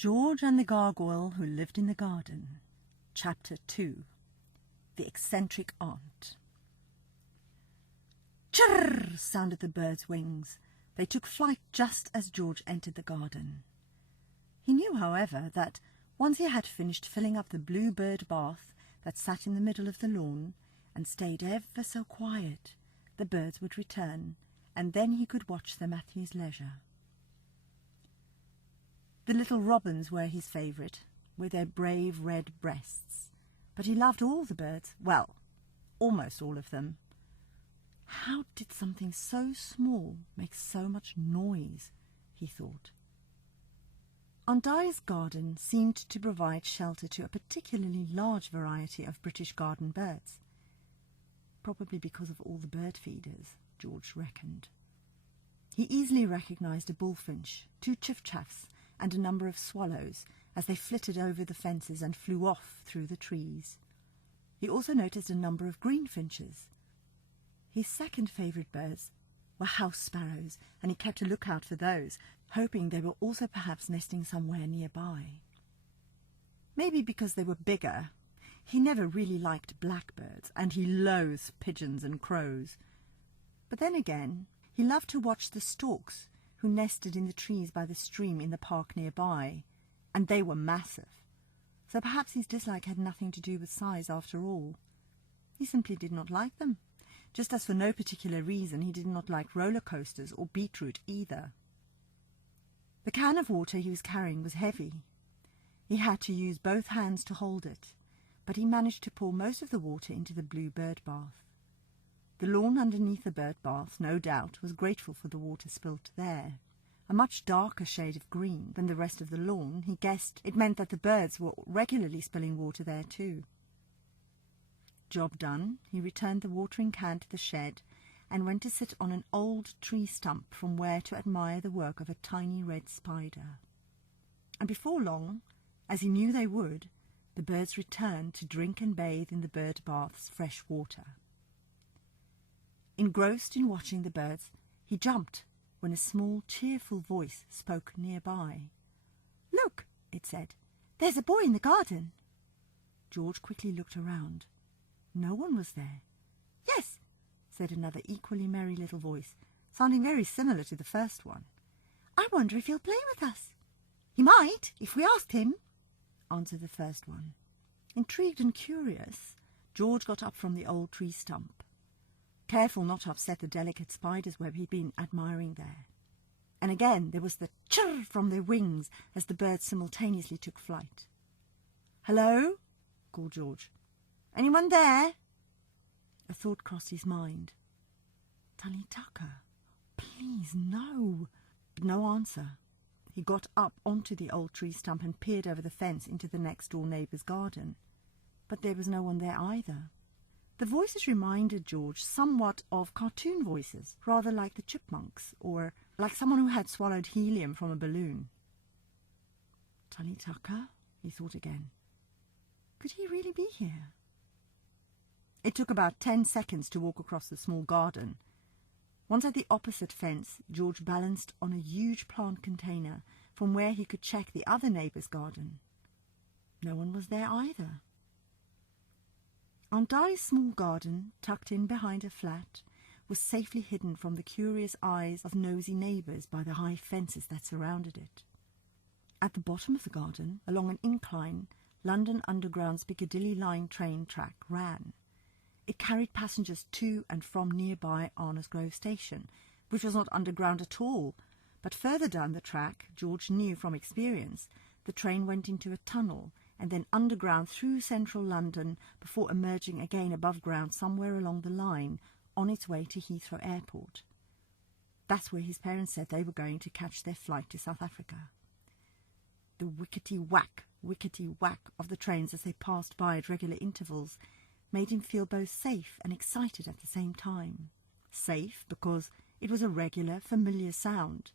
George and the Gargoyle Who Lived in the Garden. Chapter 2. The Eccentric Aunt. Chirr! Sounded the birds' wings. They took flight just as George entered the garden. He knew, however, that once he had finished filling up the blue bird bath that sat in the middle of the lawn and stayed ever so quiet, the birds would return, and then he could watch them at his leisure. The little robins were his favourite, with their brave red breasts, but he loved all the birds, well, almost all of them. How did something so small make so much noise, he thought. Aunt Di's garden seemed to provide shelter to a particularly large variety of British garden birds, probably because of all the bird feeders, George reckoned. He easily recognised a bullfinch, 2 chiff-chaffs, and a number of swallows as they flitted over the fences and flew off through the trees. He also noticed a number of greenfinches. His second favourite birds were house sparrows, and he kept a lookout for those, hoping they were also perhaps nesting somewhere nearby. Maybe because they were bigger. He never really liked blackbirds, and he loathed pigeons and crows. But then again, he loved to watch the storks, who nested in the trees by the stream in the park nearby, and they were massive. So perhaps his dislike had nothing to do with size after all. He simply did not like them, just as for no particular reason he did not like roller coasters or beetroot either. The can of water he was carrying was heavy. He had to use both hands to hold it, but he managed to pour most of the water into the blue bird bath. The lawn underneath the bird bath, no doubt, was grateful for the water spilt there. A much darker shade of green than the rest of the lawn, he guessed it meant that the birds were regularly spilling water there too. Job done, he returned the watering can to the shed and went to sit on an old tree stump from where to admire the work of a tiny red spider. And before long, as he knew they would, the birds returned to drink and bathe in the bird bath's fresh water. Engrossed in watching the birds, he jumped when a small, cheerful voice spoke nearby. "Look," it said, "there's a boy in the garden." George quickly looked around. No one was there. "Yes," said another equally merry little voice, sounding very similar to the first one. "I wonder if he'll play with us." "He might, if we asked him," answered the first one. Intrigued and curious, George got up from the old tree stump, careful not to upset the delicate spider's web he'd been admiring there. And again there was the chirr from their wings as the birds simultaneously took flight. "Hello?" called George. "Anyone there?" A thought crossed his mind. Tully Tucker. Please, no. But no answer. He got up onto the old tree stump and peered over the fence into the next-door neighbour's garden. But there was no one there either. The voices reminded George somewhat of cartoon voices, rather like the chipmunks, or like someone who had swallowed helium from a balloon. Tully Tucker, he thought again. Could he really be here? It took about 10 seconds to walk across the small garden. Once at the opposite fence, George balanced on a huge plant container from where he could check the other neighbour's garden. No one was there either. Aunt Di's small garden, tucked in behind a flat, was safely hidden from the curious eyes of nosy neighbours by the high fences that surrounded it. At the bottom of the garden, along an incline, London Underground's Piccadilly line train track ran. It carried passengers to and from nearby Arnos Grove station, which was not underground at all, but further down the track, George knew from experience, the train went into a tunnel and then underground through central London before emerging again above ground somewhere along the line on its way to Heathrow Airport. That's where his parents said they were going to catch their flight to South Africa. The wickety-whack of the trains as they passed by at regular intervals made him feel both safe and excited at the same time. Safe because it was a regular, familiar sound,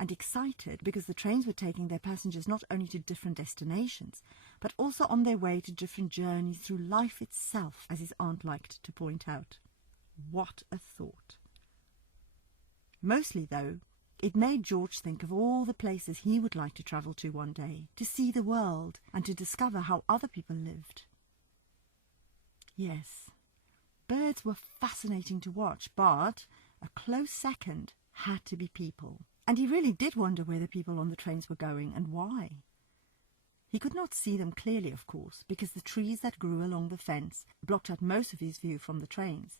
and excited because the trains were taking their passengers not only to different destinations, but also on their way to different journeys through life itself, as his aunt liked to point out. What a thought! Mostly, though, It made George think of all the places he would like to travel to one day, to see the world and to discover how other people lived. Yes, birds were fascinating to watch, but a close second had to be people. And he really did wonder where the people on the trains were going and why. He could not see them clearly, of course, because the trees that grew along the fence blocked out most of his view from the trains.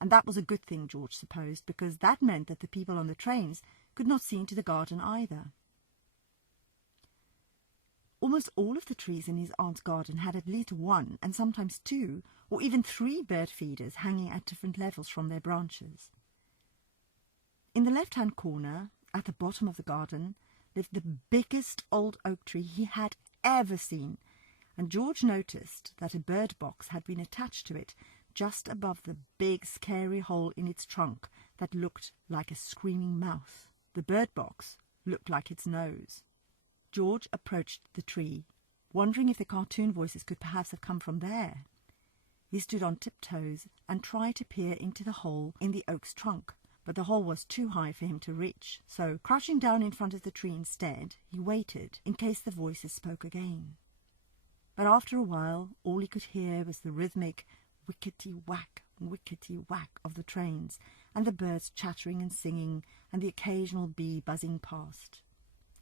And that was a good thing, George supposed, because that meant that the people on the trains could not see into the garden either. Almost all of the trees in his aunt's garden had at least one, and sometimes two, or even three bird feeders hanging at different levels from their branches. In the left-hand corner, at the bottom of the garden, lived the biggest old oak tree he had ever seen, and George noticed that a bird box had been attached to it just above the big scary hole in its trunk that looked like a screaming mouth. The bird box looked like its nose. George approached the tree, wondering if the cartoon voices could perhaps have come from there. He stood on tiptoes and tried to peer into the hole in the oak's trunk, but the hole was too high for him to reach, so crouching down in front of the tree instead, he waited in case the voices spoke again. But after a while, all he could hear was the rhythmic wickety-whack of the trains, and the birds chattering and singing, and the occasional bee buzzing past.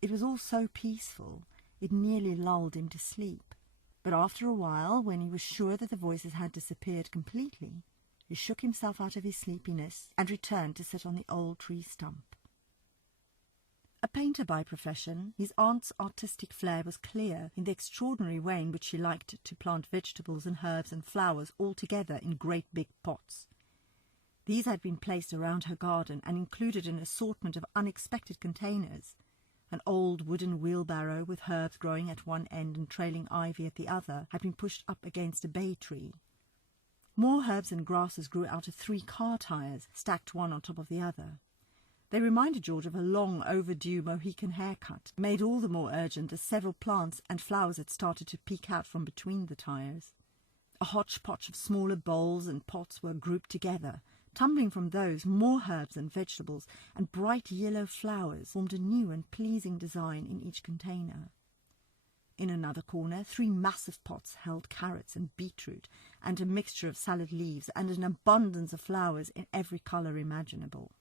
It was all so peaceful, it nearly lulled him to sleep. But after a while, when he was sure that the voices had disappeared completely, he shook himself out of his sleepiness and returned to sit on the old tree stump. A painter by profession, his aunt's artistic flair was clear in the extraordinary way in which she liked to plant vegetables and herbs and flowers all together in great big pots. These had been placed around her garden and included an assortment of unexpected containers. An old wooden wheelbarrow with herbs growing at one end and trailing ivy at the other had been pushed up against a bay tree. More herbs and grasses grew out of 3 car tires, stacked one on top of the other. They reminded George of a long overdue Mohican haircut, made all the more urgent as several plants and flowers had started to peek out from between the tires. A hodgepodge of smaller bowls and pots were grouped together. Tumbling from those, more herbs and vegetables and bright yellow flowers formed a new and pleasing design in each container. In another corner, 3 massive pots held carrots and beetroot and a mixture of salad leaves and an abundance of flowers in every colour imaginable.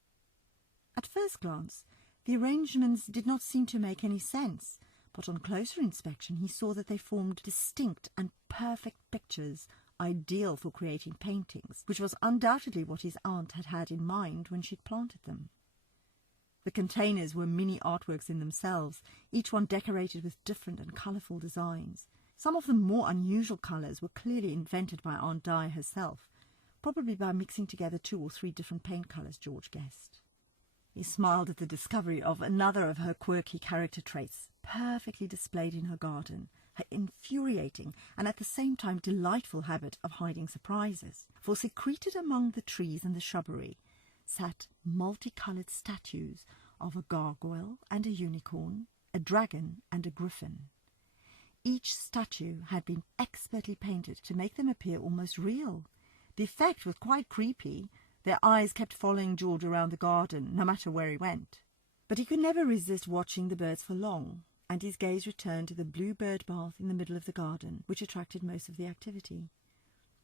At first glance, the arrangements did not seem to make any sense, but on closer inspection he saw that they formed distinct and perfect pictures, ideal for creating paintings, which was undoubtedly what his aunt had had in mind when she'd planted them. The containers were mini artworks in themselves, each one decorated with different and colourful designs. Some of the more unusual colours were clearly invented by Aunt Di herself, probably by mixing together 2 or 3 different paint colours, George guessed. He smiled at the discovery of another of her quirky character traits, perfectly displayed in her garden, her infuriating and at the same time delightful habit of hiding surprises. For secreted among the trees and the shrubbery sat multicoloured statues of a gargoyle and a unicorn, a dragon and a griffin. Each statue had been expertly painted to make them appear almost real. The effect was quite creepy. Their eyes kept following George around the garden, no matter where he went. But he could never resist watching the birds for long, and his gaze returned to the blue bird bath in the middle of the garden, which attracted most of the activity.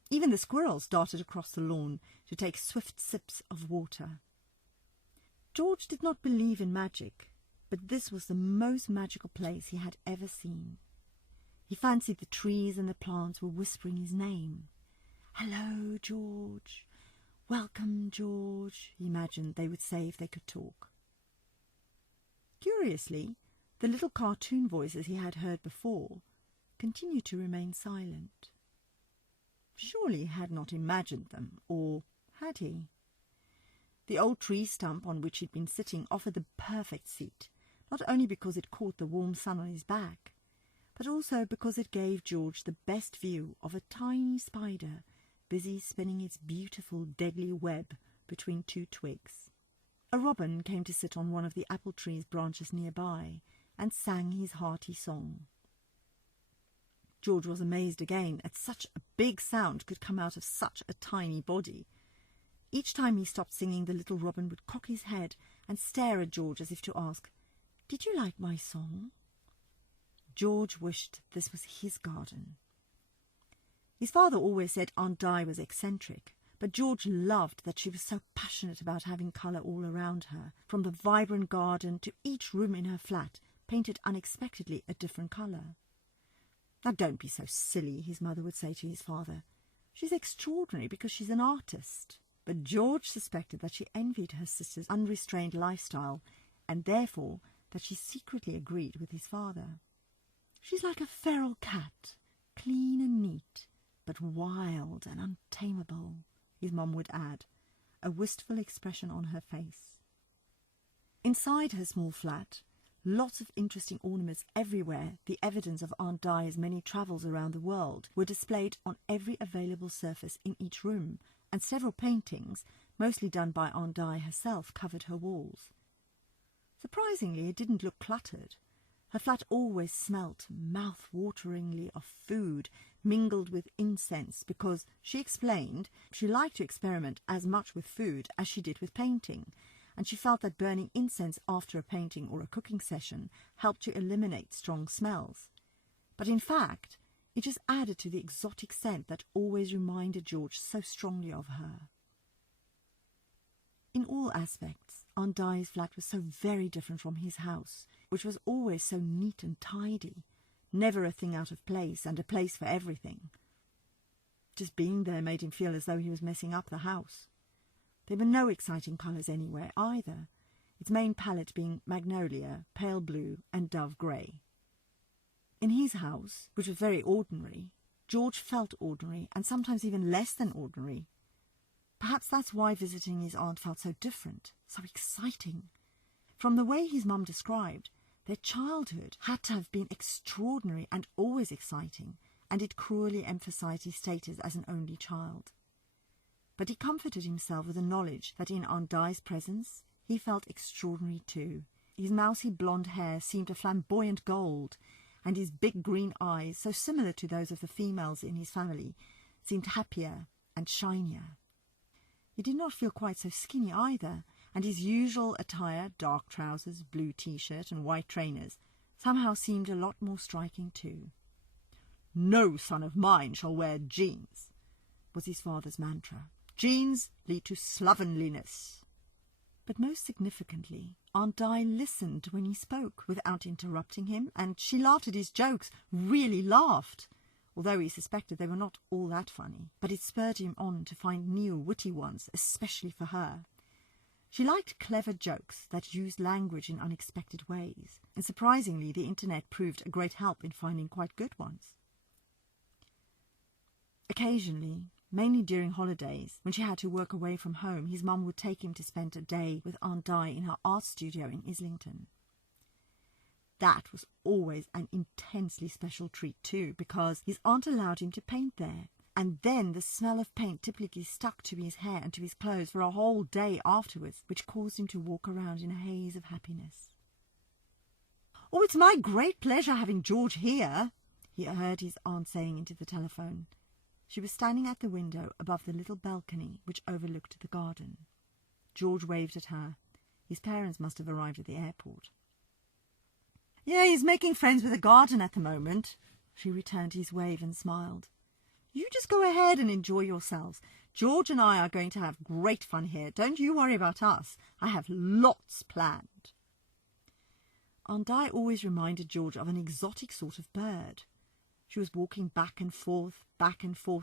Even the squirrels darted across the lawn to take swift sips of water. George did not believe in magic, but this was the most magical place he had ever seen. He fancied the trees and the plants were whispering his name. "Hello, George. Welcome, George," he imagined they would say if they could talk. Curiously, the little cartoon voices he had heard before continued to remain silent. Surely he had not imagined them, or had he? The old tree stump on which he'd been sitting offered the perfect seat, not only because it caught the warm sun on his back, but also because it gave George the best view of a tiny spider busy spinning its beautiful deadly web between 2 twigs. A robin came to sit on one of the apple tree's branches nearby and sang his hearty song. George was amazed again at such a big sound could come out of such a tiny body. Each time he stopped singing, the little robin would cock his head and stare at George as if to ask, "Did you like my song?" George wished this was his garden. His father always said Aunt Di was eccentric, but George loved that she was so passionate about having colour all around her, from the vibrant garden to each room in her flat, painted unexpectedly a different colour. "Now don't be so silly," his mother would say to his father. "She's extraordinary because she's an artist." But George suspected that she envied her sister's unrestrained lifestyle, and therefore that she secretly agreed with his father. "She's like a feral cat, clean and neat, but wild and untamable," his mum would add, a wistful expression on her face. Inside her small flat, lots of interesting ornaments everywhere, the evidence of Aunt Di's many travels around the world, were displayed on every available surface in each room, and several paintings, mostly done by Aunt Di herself, covered her walls. Surprisingly, it didn't look cluttered. Her flat always smelt mouth-wateringly of food, mingled with incense, because, she explained, she liked to experiment as much with food as she did with painting, and she felt that burning incense after a painting or a cooking session helped to eliminate strong smells. But in fact, it just added to the exotic scent that always reminded George so strongly of her. In all aspects, Aunt Di's flat was so very different from his house, which was always so neat and tidy, never a thing out of place and a place for everything. Just being there made him feel as though he was messing up the house. There were no exciting colours anywhere either, its main palette being magnolia, pale blue and dove grey. In his house, which was very ordinary, George felt ordinary and sometimes even less than ordinary. Perhaps that's why visiting his aunt felt so different, so exciting. From the way his mum described, their childhood had to have been extraordinary and always exciting, and it cruelly emphasised his status as an only child. But he comforted himself with the knowledge that in Aunt Di's presence he felt extraordinary too. His mousy blonde hair seemed a flamboyant gold, and his big green eyes, so similar to those of the females in his family, seemed happier and shinier. He did not feel quite so skinny either, and his usual attire, dark trousers, blue t-shirt and white trainers, somehow seemed a lot more striking too. "No son of mine shall wear jeans," was his father's mantra. "Jeans lead to slovenliness." But most significantly, Aunt Di listened when he spoke without interrupting him, and she laughed at his jokes, really laughed, although he suspected they were not all that funny. But it spurred him on to find new, witty ones, especially for her. She liked clever jokes that used language in unexpected ways, and surprisingly the internet proved a great help in finding quite good ones. Occasionally, mainly during holidays, when she had to work away from home, his mum would take him to spend a day with Aunt Di in her art studio in Islington. That was always an intensely special treat too, because his aunt allowed him to paint there, and then the smell of paint typically stuck to his hair and to his clothes for a whole day afterwards, which caused him to walk around in a haze of happiness. "Oh, it's my great pleasure having George here," he heard his aunt saying into the telephone. She was standing at the window above the little balcony which overlooked the garden. George waved at her. His parents must have arrived at the airport. "Yeah, he's making friends with the garden at the moment." She returned his wave and smiled. "You just go ahead and enjoy yourselves. George and I are going to have great fun here. Don't you worry about us. I have lots planned." Aunt Di always reminded George of an exotic sort of bird. She was walking back and forth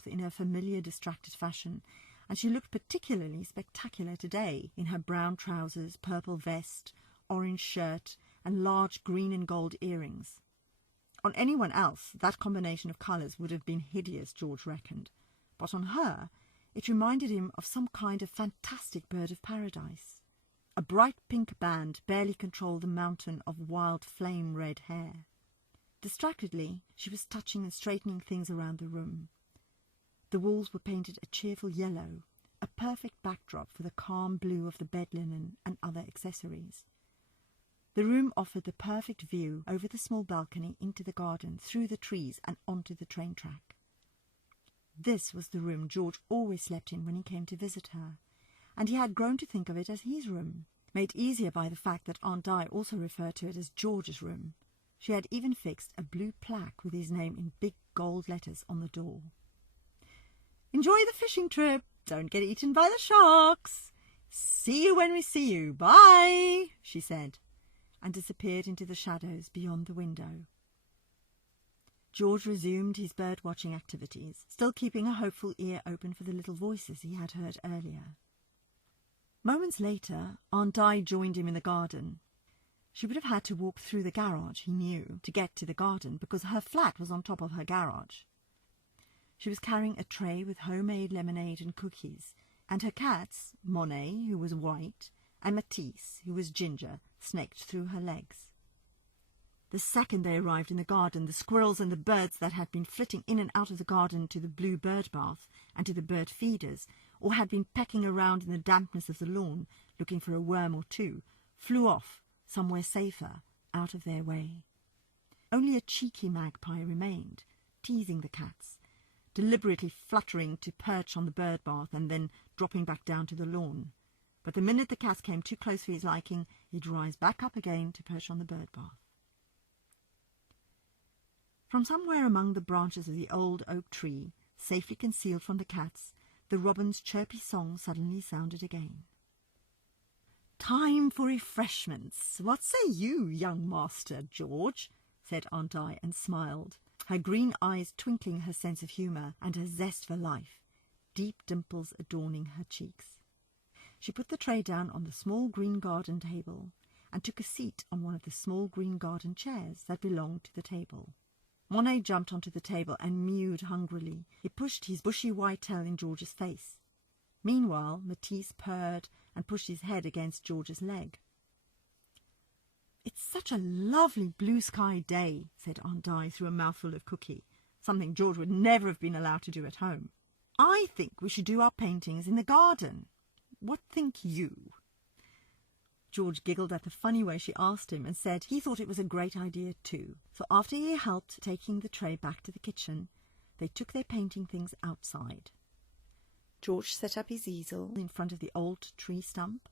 in her familiar distracted fashion, and she looked particularly spectacular today in her brown trousers, purple vest, orange shirt, and large green and gold earrings. On anyone else, that combination of colours would have been hideous, George reckoned, but on her it reminded him of some kind of fantastic bird of paradise. A bright pink band barely controlled the mountain of wild flame-red hair. Distractedly, she was touching and straightening things around the room. The walls were painted a cheerful yellow, a perfect backdrop for the calm blue of the bed linen and other accessories. The room offered the perfect view over the small balcony into the garden, through the trees and onto the train track. This was the room George always slept in when he came to visit her, and he had grown to think of it as his room, made easier by the fact that Aunt Di also referred to it as George's room. She had even fixed a blue plaque with his name in big gold letters on the door. "Enjoy the fishing trip. Don't get eaten by the sharks. See you when we see you. Bye," she said, and disappeared into the shadows beyond the window. George resumed his bird-watching activities, still keeping a hopeful ear open for the little voices he had heard earlier. Moments later, Aunt Di joined him in the garden. She would have had to walk through the garage, he knew, to get to the garden, because her flat was on top of her garage. She was carrying a tray with homemade lemonade and cookies, and her cats, Monet, who was white, and Matisse, who was ginger, snaked through her legs. The second they arrived in the garden, the squirrels and the birds that had been flitting in and out of the garden to the blue bird bath and to the bird feeders, or had been pecking around in the dampness of the lawn, looking for a worm or two, flew off, somewhere safer, out of their way. Only a cheeky magpie remained, teasing the cats, deliberately fluttering to perch on the bird bath and then dropping back down to the lawn. But the minute the cats came too close for his liking, he'd rise back up again to perch on the bird bath. From somewhere among the branches of the old oak tree, safely concealed from the cats, the robin's chirpy song suddenly sounded again. "Time for refreshments. What say you, young master George?" said Aunt Di, and smiled, her green eyes twinkling her sense of humour and her zest for life, deep dimples adorning her cheeks. She put the tray down on the small green garden table and took a seat on one of the small green garden chairs that belonged to the table. Monet jumped onto the table and mewed hungrily. He pushed his bushy white tail in George's face. Meanwhile, Matisse purred and pushed his head against George's leg. "It's such a lovely blue sky day," said Aunt Di through a mouthful of cookie, something George would never have been allowed to do at home. "I think we should do our paintings in the garden. What think you?" George giggled at the funny way she asked him and said he thought it was a great idea too. So after he helped taking the tray back to the kitchen, they took their painting things outside. George set up his easel in front of the old tree stump,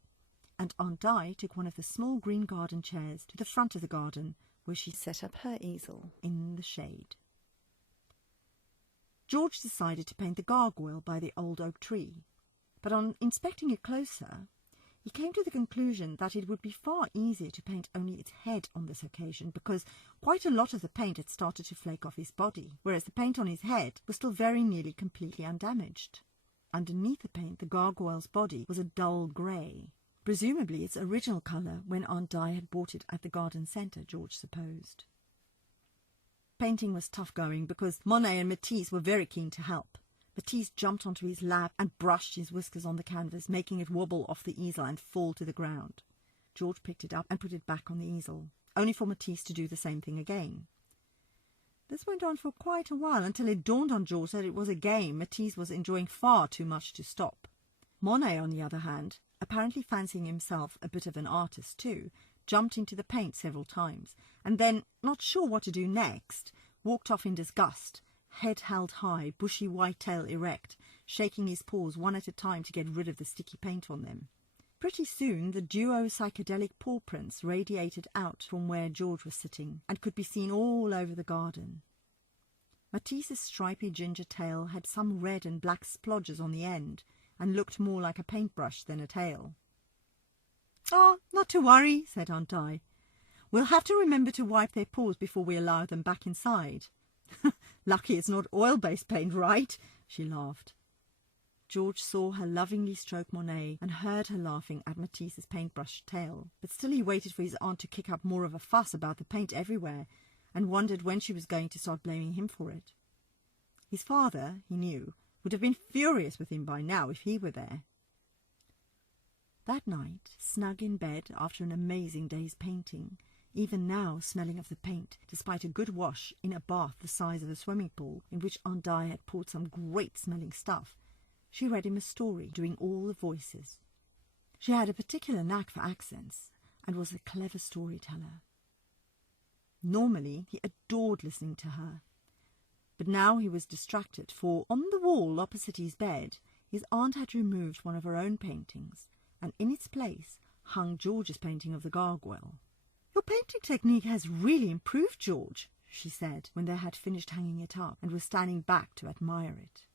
and Aunt Di took one of the small green garden chairs to the front of the garden, where she set up her easel in the shade. George decided to paint the gargoyle by the old oak tree, but on inspecting it closer, he came to the conclusion that it would be far easier to paint only its head on this occasion, because quite a lot of the paint had started to flake off his body, whereas the paint on his head was still very nearly completely undamaged. Underneath the paint, the gargoyle's body was a dull grey, presumably its original colour when Aunt Di had bought it at the garden centre, George supposed. Painting was tough going because Monet and Matisse were very keen to help. Matisse jumped onto his lap and brushed his whiskers on the canvas, making it wobble off the easel and fall to the ground. George picked it up and put it back on the easel, only for Matisse to do the same thing again. This went on for quite a while, until it dawned on George that it was a game Matisse was enjoying far too much to stop. Monet, on the other hand, apparently fancying himself a bit of an artist too, jumped into the paint several times, and then, not sure what to do next, walked off in disgust, head held high, bushy white tail erect, shaking his paws one at a time to get rid of the sticky paint on them. Pretty soon the duo psychedelic paw prints radiated out from where George was sitting and could be seen all over the garden. Matisse's stripy ginger tail had some red and black splodges on the end and looked more like a paintbrush than a tail. "Oh, not to worry," said Aunt Di. "We'll have to remember to wipe their paws before we allow them back inside." "Lucky it's not oil-based paint, right?" she laughed. George saw her lovingly stroke Monet and heard her laughing at Matisse's paintbrush tail, but still he waited for his aunt to kick up more of a fuss about the paint everywhere and wondered when she was going to start blaming him for it. His father, he knew, would have been furious with him by now if he were there. That night, snug in bed after an amazing day's painting, even now smelling of the paint, despite a good wash in a bath the size of a swimming pool in which Aunt Di had poured some great-smelling stuff, she read him a story, doing all the voices. She had a particular knack for accents and was a clever storyteller. Normally, he adored listening to her, but now he was distracted, for on the wall opposite his bed, his aunt had removed one of her own paintings, and in its place hung George's painting of the Gargoyle. "Your painting technique has really improved, George," she said, when they had finished hanging it up and were standing back to admire it.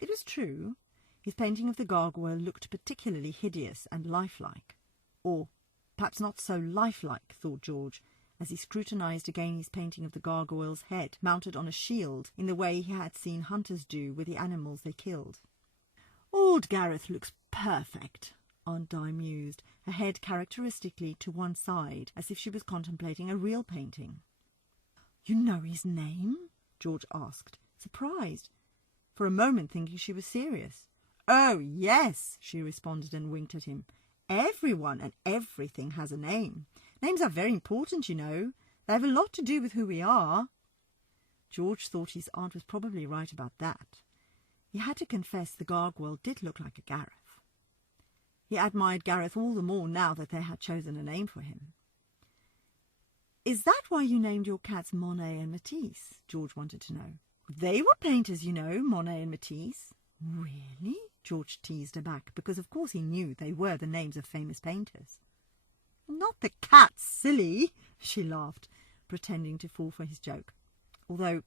It was true. His painting of the Gargoyle looked particularly hideous and lifelike. Or perhaps not so lifelike, thought George, as he scrutinized again his painting of the Gargoyle's head mounted on a shield in the way he had seen hunters do with the animals they killed. "Old Gareth looks perfect," Aunt Di mused, her head characteristically to one side, as if she was contemplating a real painting. "You know his name?" George asked, surprised, for a moment thinking she was serious. "Oh, yes," she responded and winked at him. "Everyone and everything has a name. Names are very important, you know. They have a lot to do with who we are." George thought his aunt was probably right about that. He had to confess the Gargoyle did look like a Gareth. He admired Gareth all the more now that they had chosen a name for him. "Is that why you named your cats Monet and Matisse?" George wanted to know. "They were painters, you know, Monet and Matisse." "Really?" George teased her back, because of course he knew they were the names of famous painters. "Not the cats, silly," she laughed, pretending to fall for his joke. "Although,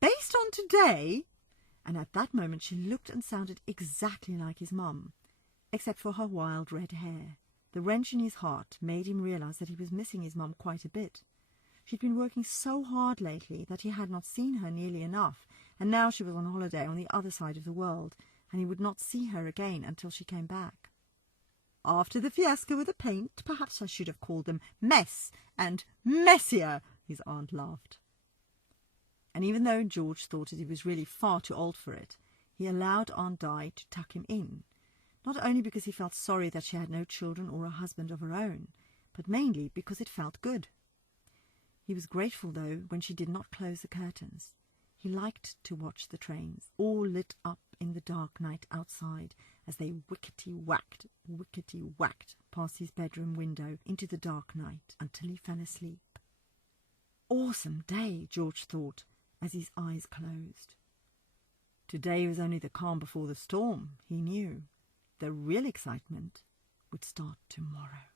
based on today—" and at that moment she looked and sounded exactly like his mum, except for her wild red hair. The wrench in his heart made him realize that he was missing his mum quite a bit. She'd been working so hard lately that he had not seen her nearly enough, and now she was on holiday on the other side of the world, and he would not see her again until she came back. "After the fiasco with the paint, perhaps I should have called them Mess and Messier," his aunt laughed. And even though George thought that he was really far too old for it, he allowed Aunt Di to tuck him in, not only because he felt sorry that she had no children or a husband of her own, but mainly because it felt good. He was grateful, though, when she did not close the curtains. He liked to watch the trains, all lit up in the dark night outside, as they wickety-whacked past his bedroom window into the dark night until he fell asleep. Awesome day, George thought, as his eyes closed. Today was only the calm before the storm, he knew. The real excitement would start tomorrow.